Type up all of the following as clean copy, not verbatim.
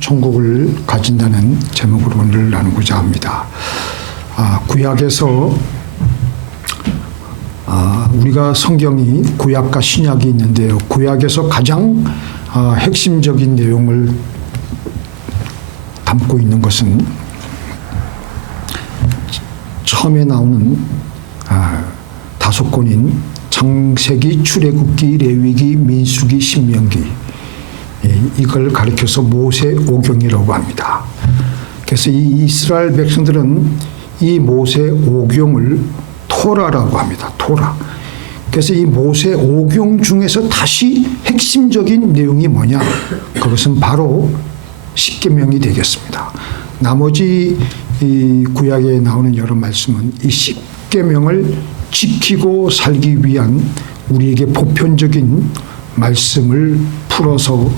천국을 가진다는 제목으로 오늘 나누고자 합니다. 구약에서 우리가 성경이 구약과 신약이 있는데요. 구약에서 가장 핵심적인 내용을 담고 있는 것은 처음에 나오는 5권인 창세기, 출애굽기, 레위기, 민수기, 신명기, 이걸 가리켜서 모세오경이라고 합니다. 그래서 이 이스라엘 백성들은 이 모세오경을 토라라고 합니다. 토라. 그래서 이 모세오경 중에서 다시 핵심적인 내용이 뭐냐? 그것은 바로 십계명이 되겠습니다. 나머지 이 구약에 나오는 여러 말씀은 이 십계명을 지키고 살기 위한 우리에게 보편적인 말씀을 풀어서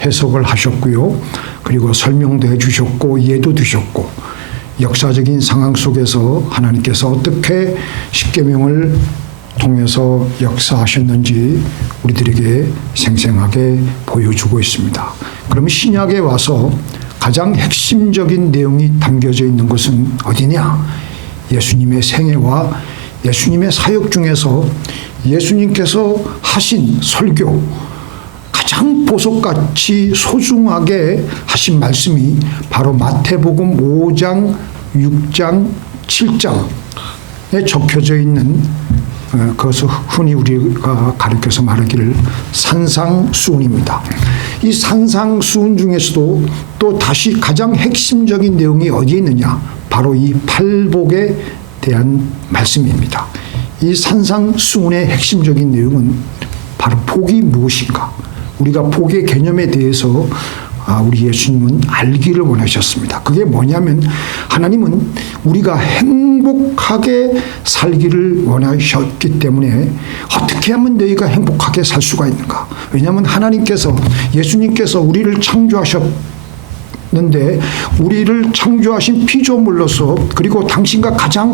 해석을 하셨고요. 그리고 설명도 해주셨고 예도 주셨고 역사적인 상황 속에서 하나님께서 어떻게 십계명을 통해서 역사하셨는지 우리들에게 생생하게 보여주고 있습니다. 그러면 신약에 와서 가장 핵심적인 내용이 담겨져 있는 것은 어디냐? 예수님의 생애와 예수님의 사역 중에서 예수님께서 하신 설교, 가장 보석같이 소중하게 하신 말씀이 바로 마태복음 5장, 6장, 7장에 적혀져 있는 그것을 흔히 우리가 가르쳐서 말하기를 산상수훈입니다. 이 산상수훈 중에서도 또 다시 가장 핵심적인 내용이 어디에 있느냐? 바로 이 팔복에 대한 말씀입니다. 이 산상수훈의 핵심적인 내용은 바로 복이 무엇인가? 우리가 복의 개념에 대해서 우리 예수님은 알기를 원하셨습니다. 그게 뭐냐면 하나님은 우리가 행복하게 살기를 원하셨기 때문에 어떻게 하면 너희가 행복하게 살 수가 있는가? 왜냐하면 하나님께서 예수님께서 우리를 창조하셨는데 우리를 창조하신 피조물로서 그리고 당신과 가장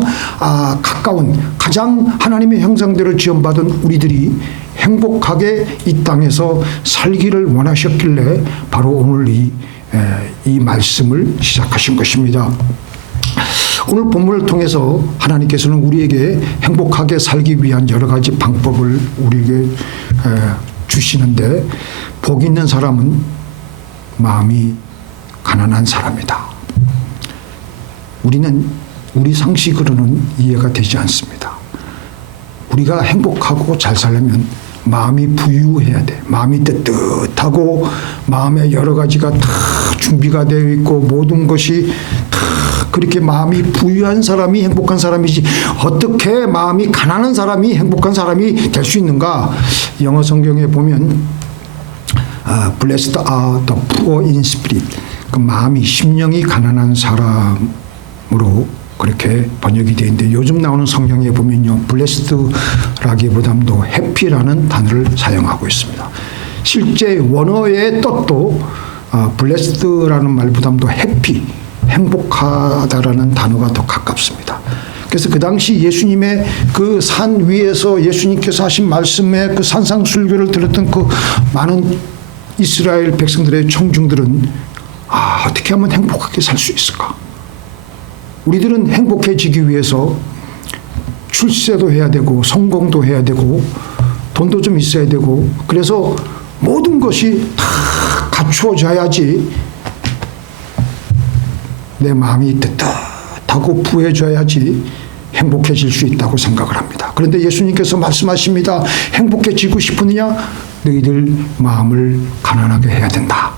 가까운 가장 하나님의 형상대로 지음받은 우리들이 행복하게 이 땅에서 살기를 원하셨길래 바로 오늘 이 말씀을 시작하신 것입니다. 오늘 본문을 통해서 하나님께서는 우리에게 행복하게 살기 위한 여러 가지 방법을 우리에게 주시는데 복 있는 사람은 마음이 가난한 사람이다. 우리 상식으로는 이해가 되지 않습니다. 우리가 행복하고 잘 살려면 마음이 부유해야 돼. 마음이 뜨뜻하고 마음에 여러 가지가 다 준비가 되어 있고 모든 것이 다 그렇게 마음이 부유한 사람이 행복한 사람이지 어떻게 마음이 가난한 사람이 행복한 사람이 될 수 있는가? 영어 성경에 보면 Blessed are the poor in spirit. 그 마음이 심령이 가난한 사람으로 그렇게 번역이 되어 있는데 요즘 나오는 성경에 보면요. blessed라기보다도 happy라는 단어를 사용하고 있습니다. 실제 원어의 뜻도 blessed라는 말보다도 happy, 행복하다라는 단어가 더 가깝습니다. 그래서 그 당시 예수님의 그 산 위에서 예수님께서 하신 말씀에 그 산상술교를 들었던 그 많은 이스라엘 백성들의 청중들은 어떻게 하면 행복하게 살 수 있을까? 우리들은 행복해지기 위해서 출세도 해야 되고 성공도 해야 되고 돈도 좀 있어야 되고 그래서 모든 것이 다 갖추어져야지 내 마음이 뜨뜻하고 부해져야지 행복해질 수 있다고 생각을 합니다. 그런데 예수님께서 말씀하십니다. 행복해지고 싶으느냐? 너희들 마음을 가난하게 해야 된다.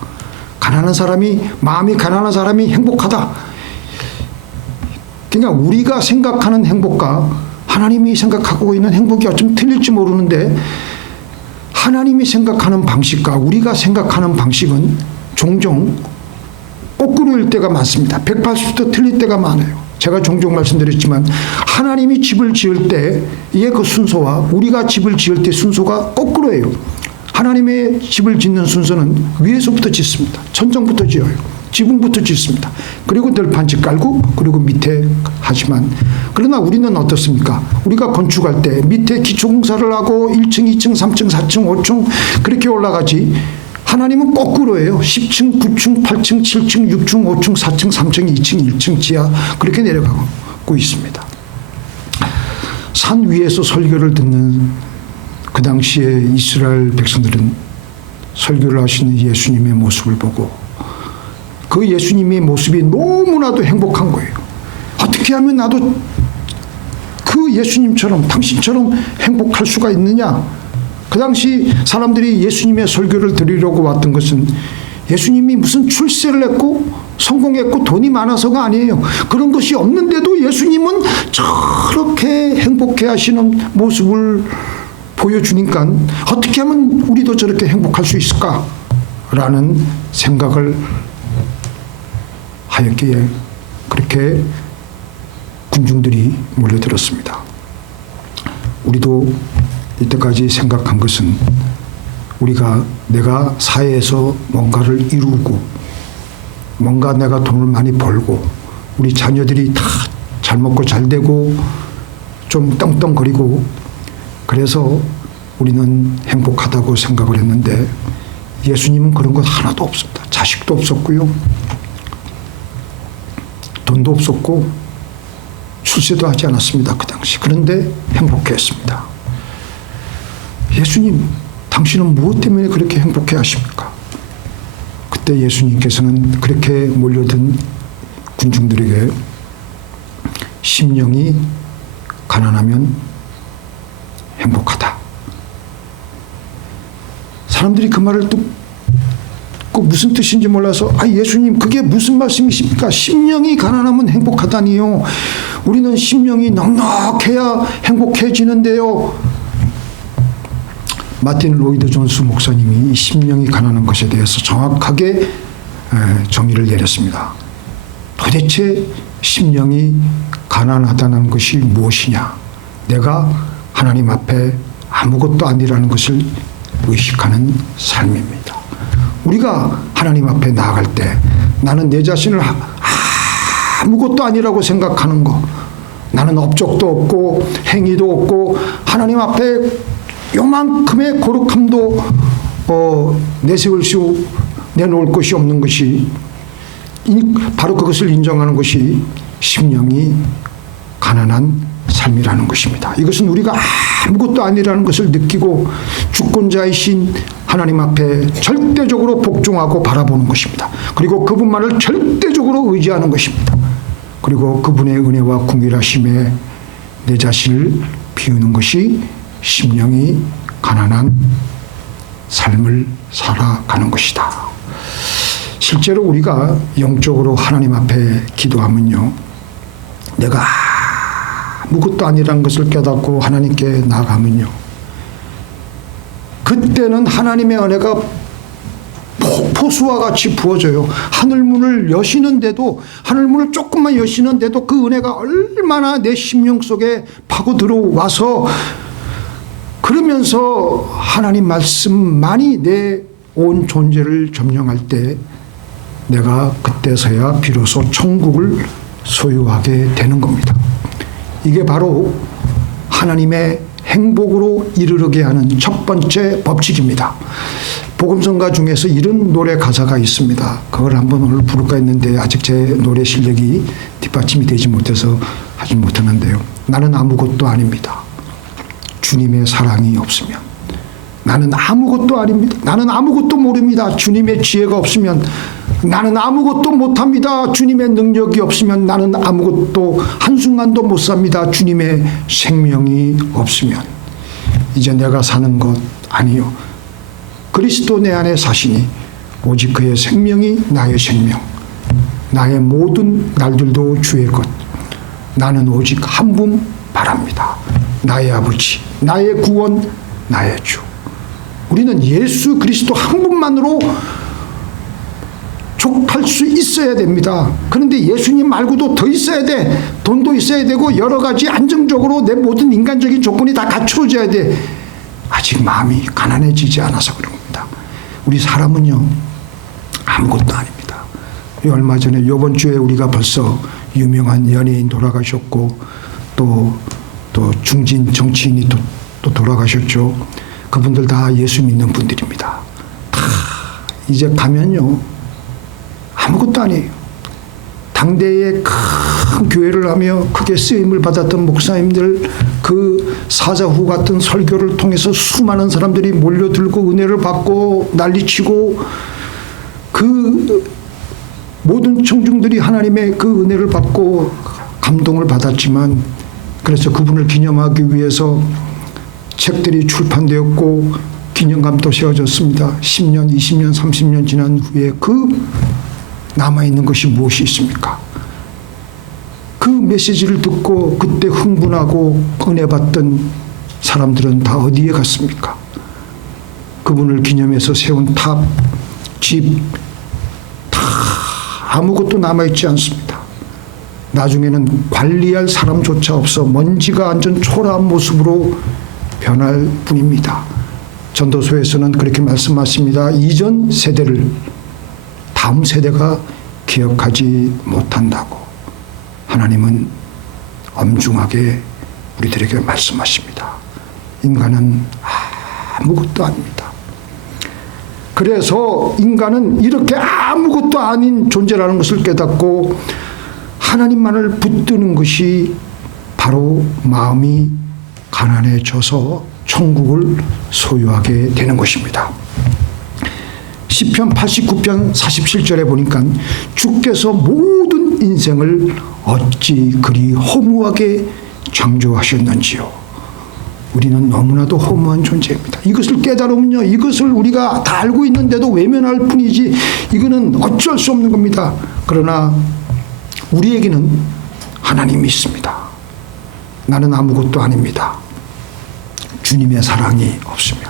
마음이 가난한 사람이 행복하다. 그러니까 우리가 생각하는 행복과 하나님이 생각하고 있는 행복이 어쩜 틀릴지 모르는데 하나님이 생각하는 방식과 우리가 생각하는 방식은 종종 거꾸로일 때가 많습니다. 180도 틀릴 때가 많아요. 제가 종종 말씀드렸지만 하나님이 집을 지을 때의 그 순서와 우리가 집을 지을 때 순서가 거꾸로예요. 하나님의 집을 짓는 순서는 위에서부터 짓습니다. 천정부터 지어요. 지붕부터 짓습니다. 그리고 널판집 깔고 그리고 밑에 하지만 그러나 우리는 어떻습니까? 우리가 건축할 때 밑에 기초공사를 하고 1층, 2층, 3층, 4층, 5층 그렇게 올라가지 하나님은 거꾸로예요. 10층, 9층, 8층, 7층, 6층, 5층, 4층, 3층, 2층, 1층 지하 그렇게 내려가고 있습니다. 산 위에서 설교를 듣는 그 당시에 이스라엘 백성들은 설교를 하시는 예수님의 모습을 보고 그 예수님의 모습이 너무나도 행복한 거예요. 어떻게 하면 나도 그 예수님처럼 당신처럼 행복할 수가 있느냐. 그 당시 사람들이 예수님의 설교를 들으려고 왔던 것은 예수님이 무슨 출세를 했고 성공했고 돈이 많아서가 아니에요. 그런 것이 없는데도 예수님은 저렇게 행복해 하시는 모습을 보여주니까 어떻게 하면 우리도 저렇게 행복할 수 있을까라는 생각을 하였기에 그렇게 군중들이 몰려들었습니다. 우리도 이때까지 생각한 것은 내가 사회에서 뭔가를 이루고 뭔가 내가 돈을 많이 벌고 우리 자녀들이 다 잘 먹고 잘 되고 좀 떵떵거리고 그래서 우리는 행복하다고 생각을 했는데 예수님은 그런 것 하나도 없습니다. 자식도 없었고요. 돈도 없었고 출세도 하지 않았습니다. 그 당시. 그런데 행복했습니다. 예수님, 당신은 무엇 때문에 그렇게 행복해 하십니까? 그때 예수님께서는 그렇게 몰려든 군중들에게 심령이 가난하면 행복하다. 사람들이 그 말을 듣고 무슨 뜻인지 몰라서 예수님 그게 무슨 말씀이십니까? 심령이 가난하면 행복하다니요. 우리는 심령이 넉넉해야 행복해지는데요. 마틴 로이드 존스 목사님이 이 심령이 가난한 것에 대해서 정확하게 정의를 내렸습니다. 도대체 심령이 가난하다는 것이 무엇이냐? 내가 하나님 앞에 아무것도 아니라는 것을 의식하는 삶입니다. 우리가 하나님 앞에 나아갈 때 나는 내 자신을 아무것도 아니라고 생각하는 거, 나는 업적도 없고 행위도 없고 하나님 앞에 요만큼의 거룩함도 내놓을 것이 없는 것이 바로 그것을 인정하는 것이 심령이 가난한 삶이라는 것입니다. 이것은 우리가 아무것도 아니라는 것을 느끼고 주권자이신 하나님 앞에 절대적으로 복종하고 바라보는 것입니다. 그리고 그분만을 절대적으로 의지하는 것입니다. 그리고 그분의 은혜와 궁휼하심에 내 자신을 비우는 것이 심령이 가난한 삶을 살아가는 것이다. 실제로 우리가 영적으로 하나님 앞에 기도하면요, 내가 아무것도 아니라는 것을 깨닫고 하나님께 나아가면요, 그때는 하나님의 은혜가 폭포수와 같이 부어져요. 하늘문을 여시는데도, 하늘문을 조금만 여시는데도 그 은혜가 얼마나 내 심령 속에 파고 들어와서 그러면서 하나님 말씀만이 내 온 존재를 점령할 때 내가 그때서야 비로소 천국을 소유하게 되는 겁니다. 이게 바로 하나님의 행복으로 이르르게 하는 첫 번째 법칙입니다. 복음성가 중에서 이런 노래 가사가 있습니다. 그걸 한번 오늘 부를까 했는데 아직 제 노래 실력이 뒷받침이 되지 못해서 하지 못하는데요. 나는 아무것도 아닙니다. 주님의 사랑이 없으면. 나는 아무것도 아닙니다. 나는 아무것도 모릅니다. 주님의 지혜가 없으면. 나는 아무것도 못합니다. 주님의 능력이 없으면. 나는 아무것도 한순간도 못 삽니다. 주님의 생명이 없으면. 이제 내가 사는 것 아니요. 그리스도 내 안에 사시니 오직 그의 생명이 나의 생명. 나의 모든 날들도 주의 것. 나는 오직 한 분 바랍니다. 나의 아버지, 나의 구원, 나의 주. 우리는 예수 그리스도 한 분만으로 족할 수 있어야 됩니다. 그런데 예수님 말고도 더 있어야 돼. 돈도 있어야 되고 여러 가지 안정적으로 내 모든 인간적인 조건이 다 갖추어져야 돼. 아직 마음이 가난해지지 않아서 그런 겁니다. 우리 사람은요, 아무것도 아닙니다. 얼마 전에 이번 주에 우리가 벌써 유명한 연예인 돌아가셨고 또 중진 정치인이 또 돌아가셨죠. 그분들 다 예수 믿는 분들입니다. 다 이제 가면요 아무것도 아니에요. 당대에 큰 교회를 하며 크게 쓰임을 받았던 목사님들, 그 사자후 같은 설교를 통해서 수많은 사람들이 몰려들고 은혜를 받고 난리치고, 그 모든 청중들이 하나님의 그 은혜를 받고 감동을 받았지만, 그래서 그분을 기념하기 위해서 책들이 출판되었고 기념관도 세워졌습니다. 10년, 20년, 30년 지난 후에 그 남아있는 것이 무엇이 있습니까? 그 메시지를 듣고 그때 흥분하고 은혜 받던 사람들은 다 어디에 갔습니까? 그분을 기념해서 세운 탑, 집, 다 아무것도 남아있지 않습니다. 나중에는 관리할 사람조차 없어 먼지가 앉은 초라한 모습으로 변할 뿐입니다. 전도서에서는 그렇게 말씀하십니다. 이전 세대를 다음 세대가 기억하지 못한다고 하나님은 엄중하게 우리들에게 말씀하십니다. 인간은 아무것도 아닙니다. 그래서 인간은 이렇게 아무것도 아닌 존재라는 것을 깨닫고 하나님만을 붙드는 것이 바로 마음이 가난해져서 천국을 소유하게 되는 것입니다. 시편 89편 47절에 보니까 주께서 모든 인생을 어찌 그리 허무하게 창조하셨는지요. 우리는 너무나도 허무한 존재입니다. 이것을 깨달으면요, 이것을 우리가 다 알고 있는데도 외면할 뿐이지 이거는 어쩔 수 없는 겁니다. 그러나 우리에게는 하나님이 있습니다. 나는 아무것도 아닙니다. 주님의 사랑이 없으면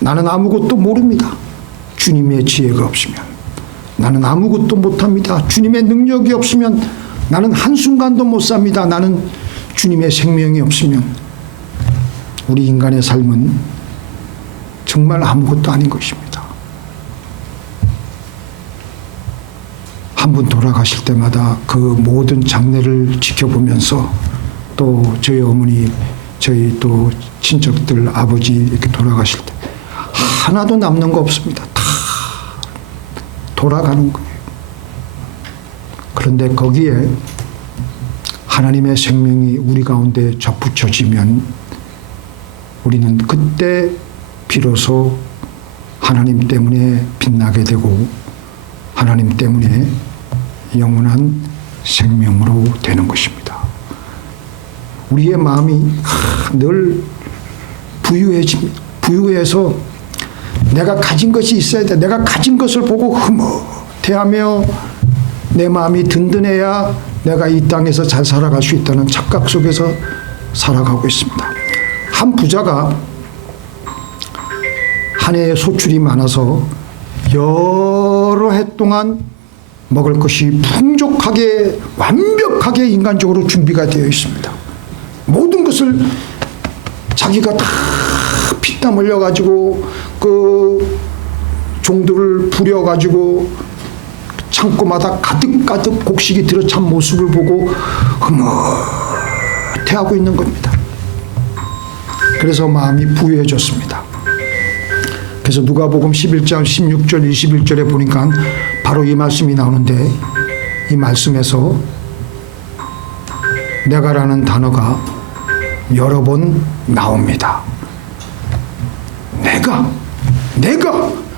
나는 아무것도 모릅니다. 주님의 지혜가 없으면 나는 아무것도 못합니다. 주님의 능력이 없으면 나는 한순간도 못 삽니다. 나는 주님의 생명이 없으면 우리 인간의 삶은 정말 아무것도 아닌 것입니다. 한 분 돌아가실 때마다 그 모든 장례를 지켜보면서 또 저희 어머니, 저희 또 친척들 아버지 이렇게 돌아가실 때 하나도 남는 거 없습니다. 다 돌아가는 거예요. 그런데 거기에 하나님의 생명이 우리 가운데 접붙여지면 우리는 그때 비로소 하나님 때문에 빛나게 되고 하나님 때문에 영원한 생명으로 되는 것입니다. 우리의 마음이 늘 부유해서 내가 가진 것이 있어야 돼. 내가 가진 것을 보고 흐뭇해하며 내 마음이 든든해야 내가 이 땅에서 잘 살아갈 수 있다는 착각 속에서 살아가고 있습니다. 한 부자가 한 해에 소출이 많아서 여러 해 동안 먹을 것이 풍족하게 완벽하게 인간적으로 준비가 되어 있습니다. 모든 것을 자기가 다 피땀 흘려가지고 그 종들을 부려가지고 창고마다 가득가득 곡식이 들어찬 모습을 보고 흐뭇해하고 있는 겁니다. 그래서 마음이 부유해졌습니다. 그래서 누가복음 11장 16절 21절에 보니까 바로 이 말씀이 나오는데, 이 말씀에서 내가라는 단어가 여러 번 나옵니다.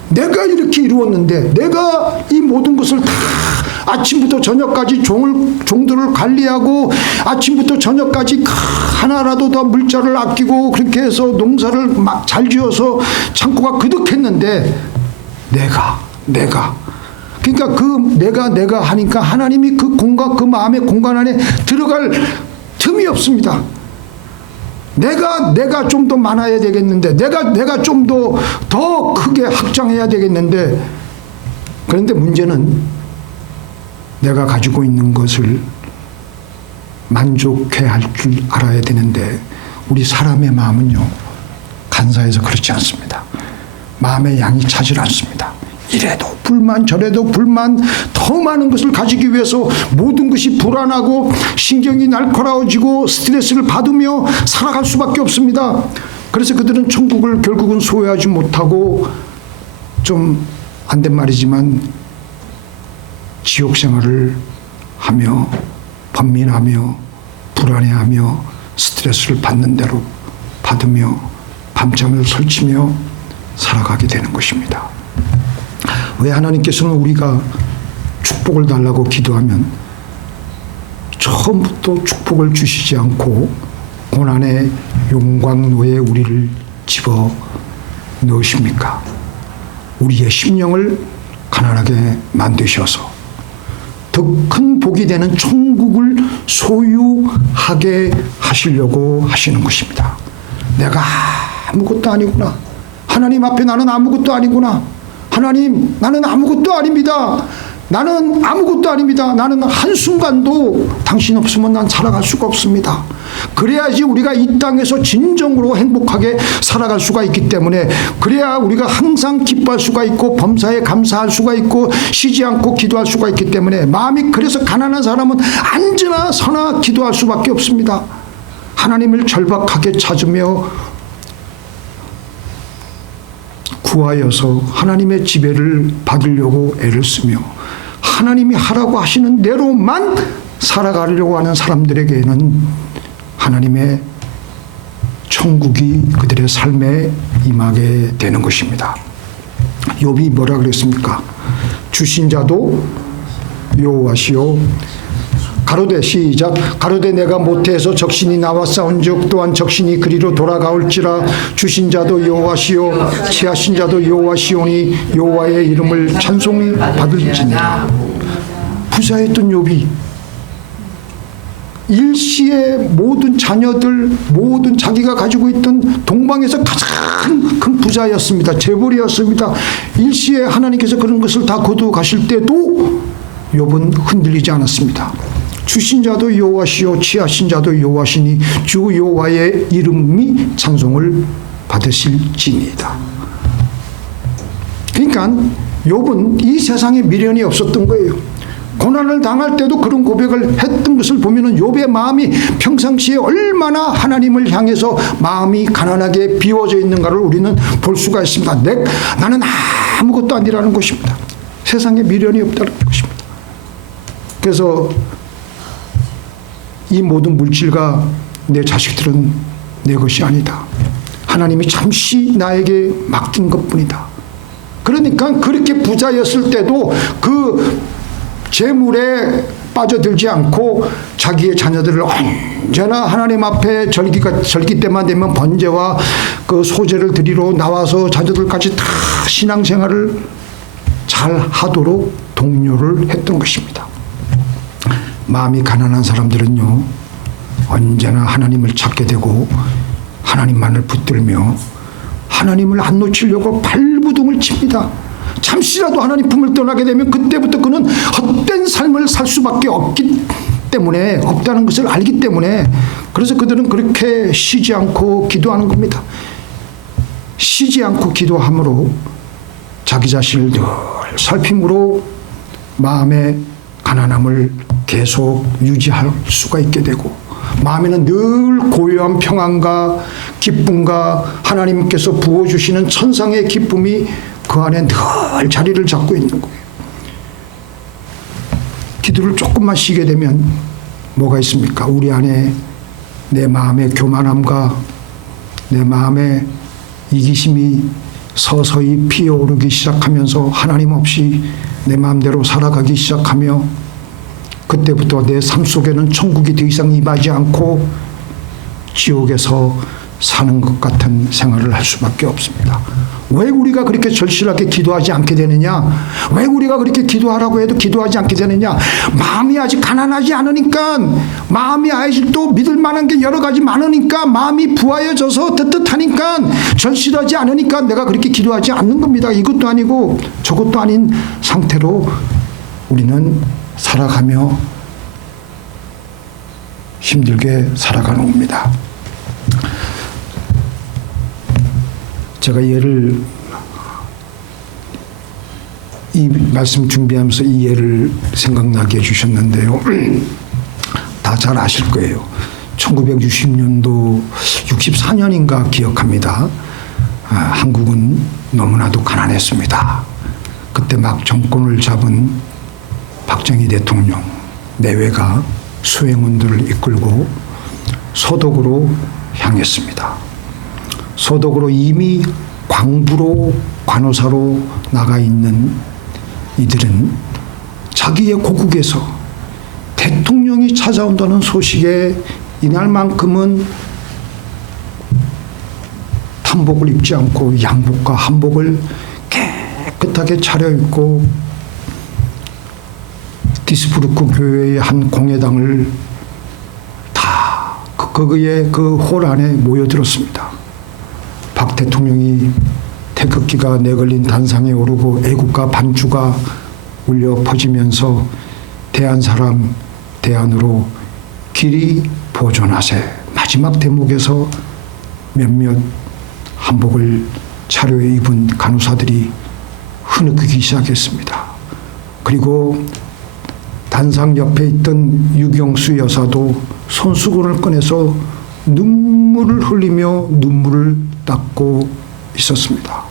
내가 이렇게 이루었는데, 내가 이 모든 것을 다 아침부터 저녁까지 종들을 관리하고 아침부터 저녁까지 하나라도 더 물자를 아끼고 그렇게 해서 농사를 막 잘 지어서 창고가 그득했는데 내가 그러니까 그 내가 하니까 하나님이 그 공간, 그 마음의 공간 안에 들어갈 틈이 없습니다. 내가 좀 더 많아야 되겠는데, 내가 좀 더 크게 확장해야 되겠는데, 그런데 문제는 내가 가지고 있는 것을 만족해야 할 줄 알아야 되는데, 우리 사람의 마음은요, 간사해서 그렇지 않습니다. 마음의 양이 차질 않습니다. 이래도 불만 저래도 불만, 더 많은 것을 가지기 위해서 모든 것이 불안하고 신경이 날카로워지고 스트레스를 받으며 살아갈 수밖에 없습니다. 그래서 그들은 천국을 결국은 소유하지 못하고 좀 안 된 말이지만 지옥 생활을 하며 번민하며 불안해하며 스트레스를 받는 대로 받으며 밤잠을 설치며 살아가게 되는 것입니다. 왜 하나님께서는 우리가 축복을 달라고 기도하면 처음부터 축복을 주시지 않고 고난의 용광로에 우리를 집어 넣으십니까? 우리의 심령을 가난하게 만드셔서 더 큰 복이 되는 천국을 소유하게 하시려고 하시는 것입니다. 내가 아무것도 아니구나. 하나님 앞에 나는 아무것도 아니구나. 하나님, 나는 아무것도 아닙니다. 나는 아무것도 아닙니다. 나는 한순간도 당신 없으면 난 살아갈 수가 없습니다. 그래야지 우리가 이 땅에서 진정으로 행복하게 살아갈 수가 있기 때문에, 그래야 우리가 항상 기뻐할 수가 있고 범사에 감사할 수가 있고 쉬지 않고 기도할 수가 있기 때문에, 마음이 그래서 가난한 사람은 언제나 서나 기도할 수밖에 없습니다. 하나님을 절박하게 찾으며 구하여서 하나님의 지배를 받으려고 애를 쓰며 하나님이 하라고 하시는 대로만 살아가려고 하는 사람들에게는 하나님의 천국이 그들의 삶에 임하게 되는 것입니다. 욥이 뭐라 그랬습니까? 주신 자도 여호와시요, 가로되 시작, 가로되 내가 모태에서 적신이 나와 싸운즉 또한 적신이 그리로 돌아가올지라. 주신 자도 여호와시요 취하신 자도 여호와시오니 여호와의 이름을 찬송이 받을지니라. 부자였던 욥이 일시에 모든 자녀들, 모든 자기가 가지고 있던 동방에서 가장 큰 부자였습니다. 재벌이었습니다. 일시에 하나님께서 그런 것을 다 거두어 가실 때도 욥은 흔들리지 않았습니다. 주신 자도 여호와시요 취하신 자도 여호와시니 주 여호와의 이름이 찬송을 받으실지니이다. 그러니까 욥은 이 세상에 미련이 없었던 거예요. 고난을 당할 때도 그런 고백을 했던 것을 보면은 욥의 마음이 평상시에 얼마나 하나님을 향해서 마음이 가난하게 비워져 있는가를 우리는 볼 수가 있습니다. 나는 아무것도 아니라는 것입니다. 세상에 미련이 없다는 것입니다. 그래서 이 모든 물질과 내 자식들은 내 것이 아니다. 하나님이 잠시 나에게 맡긴 것뿐이다. 그러니까 그렇게 부자였을 때도 그 재물에 빠져들지 않고 자기의 자녀들을 언제나 하나님 앞에 절기 때만 되면 번제와 그 소제를 드리러 나와서 자녀들까지 다 신앙생활을 잘 하도록 독려를 했던 것입니다. 마음이 가난한 사람들은요, 언제나 하나님을 찾게 되고 하나님만을 붙들며 하나님을 안 놓치려고 발부둥을 칩니다. 잠시라도 하나님 품을 떠나게 되면 그때부터 그는 헛된 삶을 살 수밖에 없다는 것을 알기 때문에, 그래서 그들은 그렇게 쉬지 않고 기도하는 겁니다. 쉬지 않고 기도함으로 자기 자신을 늘 살핌으로 마음의 가난함을 계속 유지할 수가 있게 되고, 마음에는 늘 고요한 평안과 기쁨과 하나님께서 부어주시는 천상의 기쁨이 그 안에 늘 자리를 잡고 있는 거예요. 기도를 조금만 쉬게 되면 뭐가 있습니까? 우리 안에 내 마음의 교만함과 내 마음의 이기심이 서서히 피어오르기 시작하면서 하나님 없이 내 마음대로 살아가기 시작하며, 그때부터 내 삶 속에는 천국이 더 이상 임하지 않고 지옥에서 사는 것 같은 생활을 할 수밖에 없습니다. 왜 우리가 그렇게 절실하게 기도하지 않게 되느냐? 왜 우리가 그렇게 기도하라고 해도 기도하지 않게 되느냐? 마음이 아직 가난하지 않으니까, 마음이 아직 또 믿을 만한 게 여러 가지 많으니까, 마음이 부하여져서 뜨뜻하니까, 절실하지 않으니까 내가 그렇게 기도하지 않는 겁니다. 이것도 아니고 저것도 아닌 상태로 우리는 살아가며 힘들게 살아가는 겁니다. 제가 이 말씀 준비하면서 이 예를 생각나게 해주셨는데요. 다 잘 아실 거예요. 1960년도 64년인가 기억합니다. 한국은 너무나도 가난했습니다. 그때 막 정권을 잡은 박정희 대통령 내외가 수행원들을 이끌고 소독으로 향했습니다. 소독으로 이미 광부로 관호사로 나가 있는 이들은 자기의 고국에서 대통령이 찾아온다는 소식에 이날만큼은 한복을 입지 않고 양복과 한복을 깨끗하게 차려입고 디스부르크 교회의 한 공회당을 다 거기에 그 홀 안에 모여들었습니다. 박 대통령이 태극기가 내걸린 단상에 오르고 애국가 반주가 울려 퍼지면서 대한 사람 대안으로 길이 보존하세 마지막 대목에서 몇몇 한복을 차려입은 간호사들이 흐느끼기 시작했습니다. 그리고 단상 옆에 있던 유경수 여사도 손수건을 꺼내서 눈물을 흘리며 눈물을 닦고 있었습니다.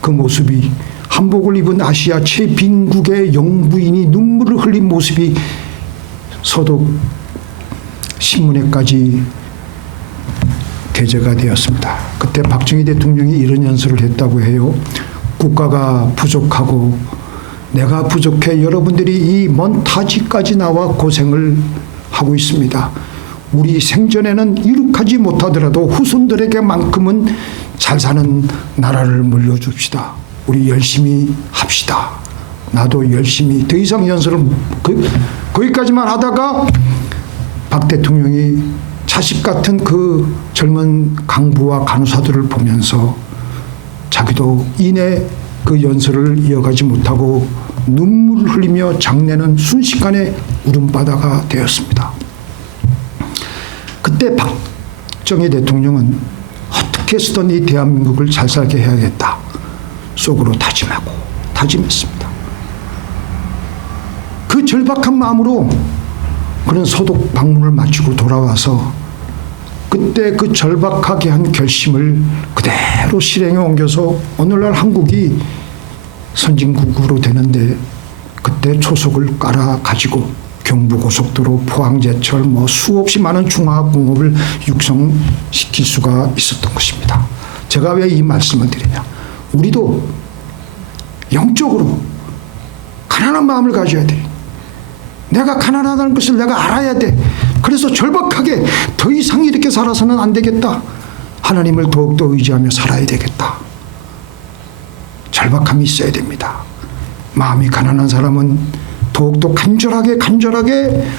그 모습이 한복을 입은 아시아 최빈국의 영부인이 눈물을 흘린 모습이 서독 신문에까지 게재가 되었습니다. 그때 박정희 대통령이 이런 연설을 했다고 해요. 국가가 부족하고 내가 부족해 여러분들이 이 먼 타지까지 나와 고생을 하고 있습니다. 우리 생전에는 이룩하지 못하더라도 후손들에게만큼은 잘 사는 나라를 물려줍시다. 우리 열심히 합시다. 나도 열심히. 더 이상 연설을 거기까지만 하다가 박 대통령이 자식 같은 그 젊은 강부와 간호사들을 보면서 자기도 이내 그 연설을 이어가지 못하고 눈물을 흘리며 장례는 순식간에 울음바다가 되었습니다. 그때 박정희 대통령은 어떻게 해서든 이 대한민국을 잘 살게 해야겠다 속으로 다짐했습니다. 그 절박한 마음으로 그런 소독 방문을 마치고 돌아와서 그때 그 절박하게 한 결심을 그대로 실행에 옮겨서 오늘날 한국이 선진국으로 되는데 그때 초석을 깔아 가지고 경부고속도로, 포항제철 수없이 많은 중화학공업을 육성시킬 수가 있었던 것입니다. 제가 왜 이 말씀을 드리냐. 우리도 영적으로 가난한 마음을 가져야 돼. 내가 가난하다는 것을 내가 알아야 돼. 그래서 절박하게 더 이상 이렇게 살아서는 안 되겠다. 하나님을 더욱더 의지하며 살아야 되겠다. 절박함이 있어야 됩니다. 마음이 가난한 사람은 더욱더 간절하게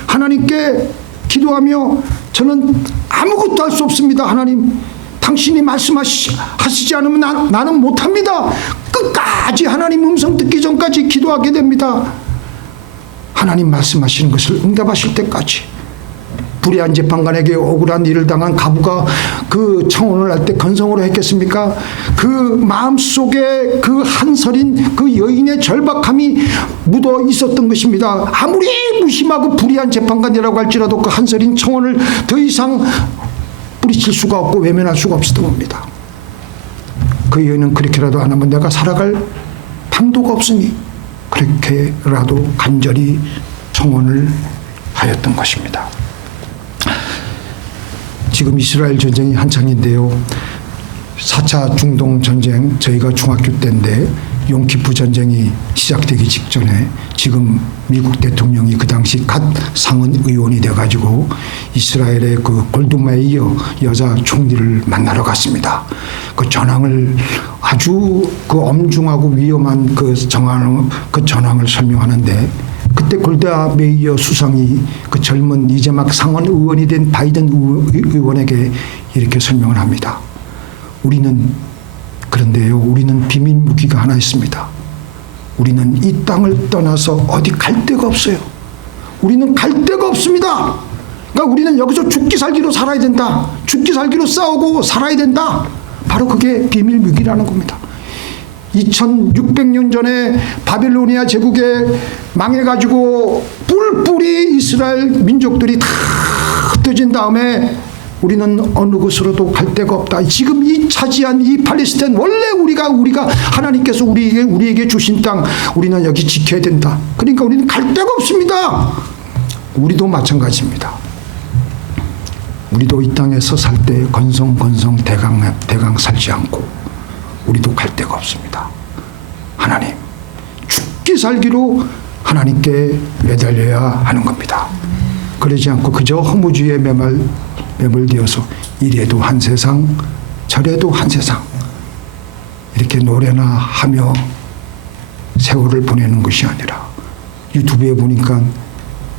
하나님께 기도하며 저는 아무것도 할 수 없습니다. 하나님 당신이 말씀하시지 않으면 나는 못합니다. 끝까지 하나님 음성 듣기 전까지 기도하게 됩니다. 하나님 말씀하시는 것을 응답하실 때까지. 불의한 재판관에게 억울한 일을 당한 가부가 그 청혼을 할 때 건성으로 했겠습니까? 그 마음속에 그 한설인 그 여인의 절박함이 묻어 있었던 것입니다. 아무리 무심하고 불의한 재판관이라고 할지라도 그 한설인 청혼을 더 이상 뿌리칠 수가 없고 외면할 수가 없었던 겁니다. 그 여인은 그렇게라도 안 하면 내가 살아갈 방도가 없으니 그렇게라도 간절히 청혼을 하였던 것입니다. 지금 이스라엘 전쟁이 한창인데요. 4차 중동 전쟁 저희가 중학교 때인데 용키프 전쟁이 시작되기 직전에 지금 미국 대통령이 그 당시 갓 상원 의원이 돼가지고 이스라엘의 그 골드메이어 여자 총리를 만나러 갔습니다. 그 전황을 아주 그 엄중하고 위험한 그 전황을 설명하는데 그때 골다 메이어 수상이 그 젊은 이제 막 상원 의원이 된 바이든 의원에게 이렇게 설명을 합니다. 우리는 비밀 무기가 하나 있습니다. 우리는 이 땅을 떠나서 어디 갈 데가 없어요. 우리는 갈 데가 없습니다. 그러니까 우리는 여기서 죽기 살기로 살아야 된다. 죽기 살기로 싸우고 살아야 된다. 바로 그게 비밀 무기라는 겁니다. 2600년 전에 바빌로니아 제국에 망해가지고 뿔뿔이 이스라엘 민족들이 다 흩어진 다음에 우리는 어느 곳으로도 갈 데가 없다. 지금 이 차지한 이 팔레스타인, 원래 우리가 하나님께서 우리에게 주신 땅, 우리는 여기 지켜야 된다. 그러니까 우리는 갈 데가 없습니다. 우리도 마찬가지입니다. 우리도 이 땅에서 살 때 건성건성 대강 살지 않고 우리도 갈 데가 없습니다. 하나님, 죽기 살기로 하나님께 매달려야 하는 겁니다. 그러지 않고 그저 허무주의에 매몰되어서 이래도 한 세상 저래도 한 세상 이렇게 노래나 하며 세월을 보내는 것이 아니라, 유튜브에 보니까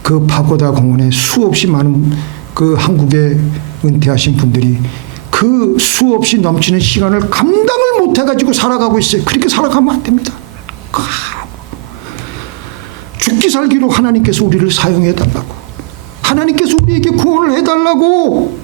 그 파고다 공원에 수없이 많은 그 한국에 은퇴하신 분들이 그 수없이 넘치는 시간을 감당을 못해가지고 살아가고 있어요. 그렇게 살아가면 안 됩니다. 죽기 살기로 하나님께서 우리를 사용해달라고, 하나님께서 우리에게 구원을 해달라고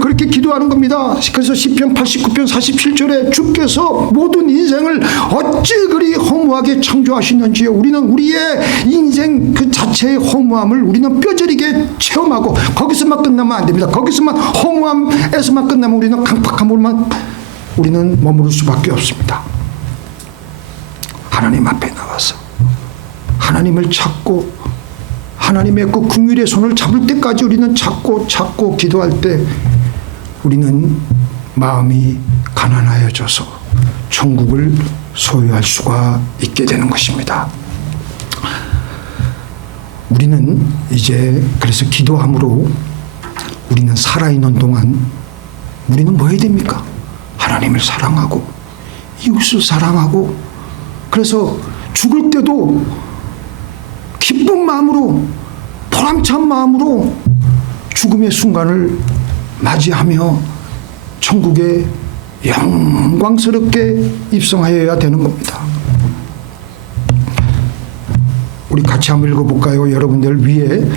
그렇게 기도하는 겁니다. 그래서 시편 89편 47절에 주께서 모든 인생을 어찌 그리 허무하게 창조하시는지요. 우리는 우리의 인생 그 자체의 허무함을 우리는 뼈저리게 체험하고 거기서만 끝나면 안 됩니다. 거기서만 허무함에서만 끝나면 우리는 강팍함으로만 우리는 머무를 수밖에 없습니다. 하나님 앞에 나와서 하나님을 찾고 하나님의 그 긍휼의 손을 잡을 때까지 우리는 찾고 기도할 때 우리는 마음이 가난하여져서 천국을 소유할 수가 있게 되는 것입니다. 우리는 이제 그래서 기도함으로 우리는 살아있는 동안 우리는 뭐 해야 됩니까? 하나님을 사랑하고 이웃을 사랑하고, 그래서 죽을 때도 기쁜 마음으로 보람찬 마음으로 죽음의 순간을 맞이하며 천국에 영광스럽게 입성하여야 되는 겁니다. 우리 같이 한번 읽어볼까요? 여러분들 위에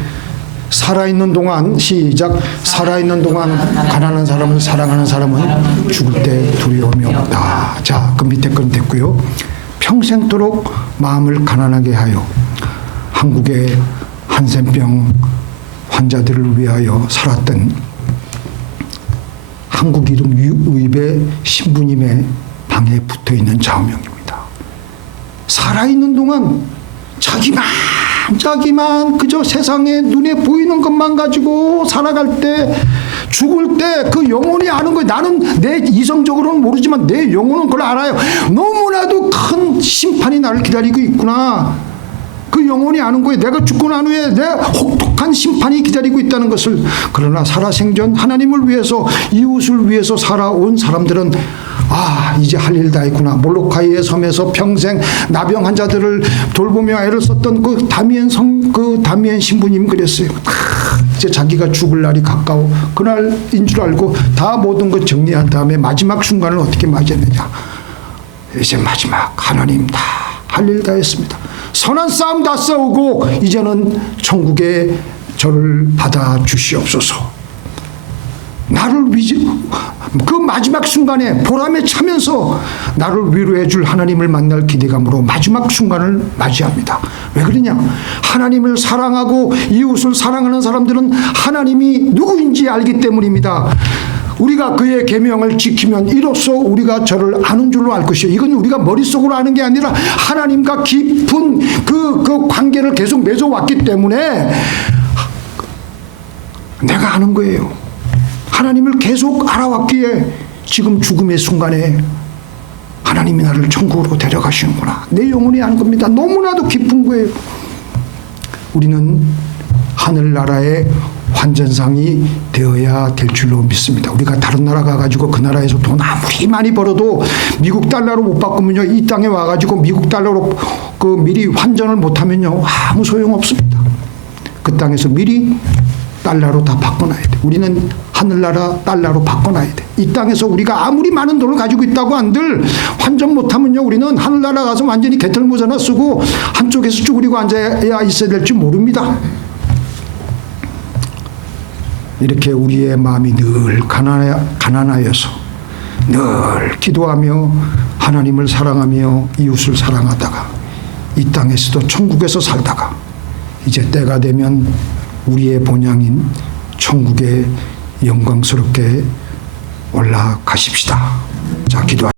살아있는 동안, 시작. 살아있는 동안 가난한 사람을 사랑하는 사람은 죽을 때 두려움이 없다. 자, 그 밑에 건 됐고요. 평생토록 마음을 가난하게 하여 한국의 한센병 환자들을 위하여 살았던 한국 이름 의배 신부님의 방에 붙어있는 좌우명입니다. 살아있는 동안 자기만 그저 세상에 눈에 보이는 것만 가지고 살아갈 때, 죽을 때 그 영혼이 아는 거예요. 나는 내 이성적으로는 모르지만 내 영혼은 그걸 알아요. 너무나도 큰 심판이 나를 기다리고 있구나. 그 영혼이 아는 거예요. 내가 죽고 난 후에 내 혹독한 심판이 기다리고 있다는 것을. 그러나 살아생전 하나님을 위해서 이웃을 위해서 살아온 사람들은 이제 할 일 다 했구나. 몰로카이의 섬에서 평생 나병 환자들을 돌보며 애를 썼던 그 다미엔 신부님 그랬어요. 이제 자기가 죽을 날이 가까워 그날인 줄 알고 다 모든 것 정리한 다음에 마지막 순간을 어떻게 맞이했느냐. 이제 마지막 하나님 다 할 일 다 했습니다. 선한 싸움 다 싸우고 이제는 천국에 저를 받아 주시옵소서. 그 마지막 순간에 보람에 차면서 나를 위로해 줄 하나님을 만날 기대감으로 마지막 순간을 맞이합니다. 왜 그러냐? 하나님을 사랑하고 이웃을 사랑하는 사람들은 하나님이 누구인지 알기 때문입니다. 우리가 그의 계명을 지키면 이로써 우리가 저를 아는 줄로 알 것이요. 이건 우리가 머릿속으로 아는 게 아니라 하나님과 깊은 그 관계를 계속 맺어왔기 때문에 내가 아는 거예요. 하나님을 계속 알아왔기에 지금 죽음의 순간에 하나님이 나를 천국으로 데려가시는구나. 내 영혼이 아는 겁니다. 너무나도 깊은 거예요. 우리는 하늘나라의 환전상이 되어야 될 줄로 믿습니다. 우리가 다른 나라 가가지고 그 나라에서 돈 아무리 많이 벌어도 미국 달러로 못 바꾸면요, 이 땅에 와가지고 미국 달러로 미리 환전을 못하면요 아무 소용없습니다. 그 땅에서 미리 달러로 다 바꿔놔야 돼. 우리는 하늘나라 달러로 바꿔놔야 돼. 이 땅에서 우리가 아무리 많은 돈을 가지고 있다고 한들 환전 못하면요 우리는 하늘나라 가서 완전히 개털모자나 쓰고 한쪽에서 쭈그리고 앉아야 있어야 될지 모릅니다. 이렇게 우리의 마음이 늘 가난하여서 늘 기도하며 하나님을 사랑하며 이웃을 사랑하다가 이 땅에서도 천국에서 살다가 이제 때가 되면 우리의 본향인 천국에 영광스럽게 올라가십시다. 자, 기도하십시다.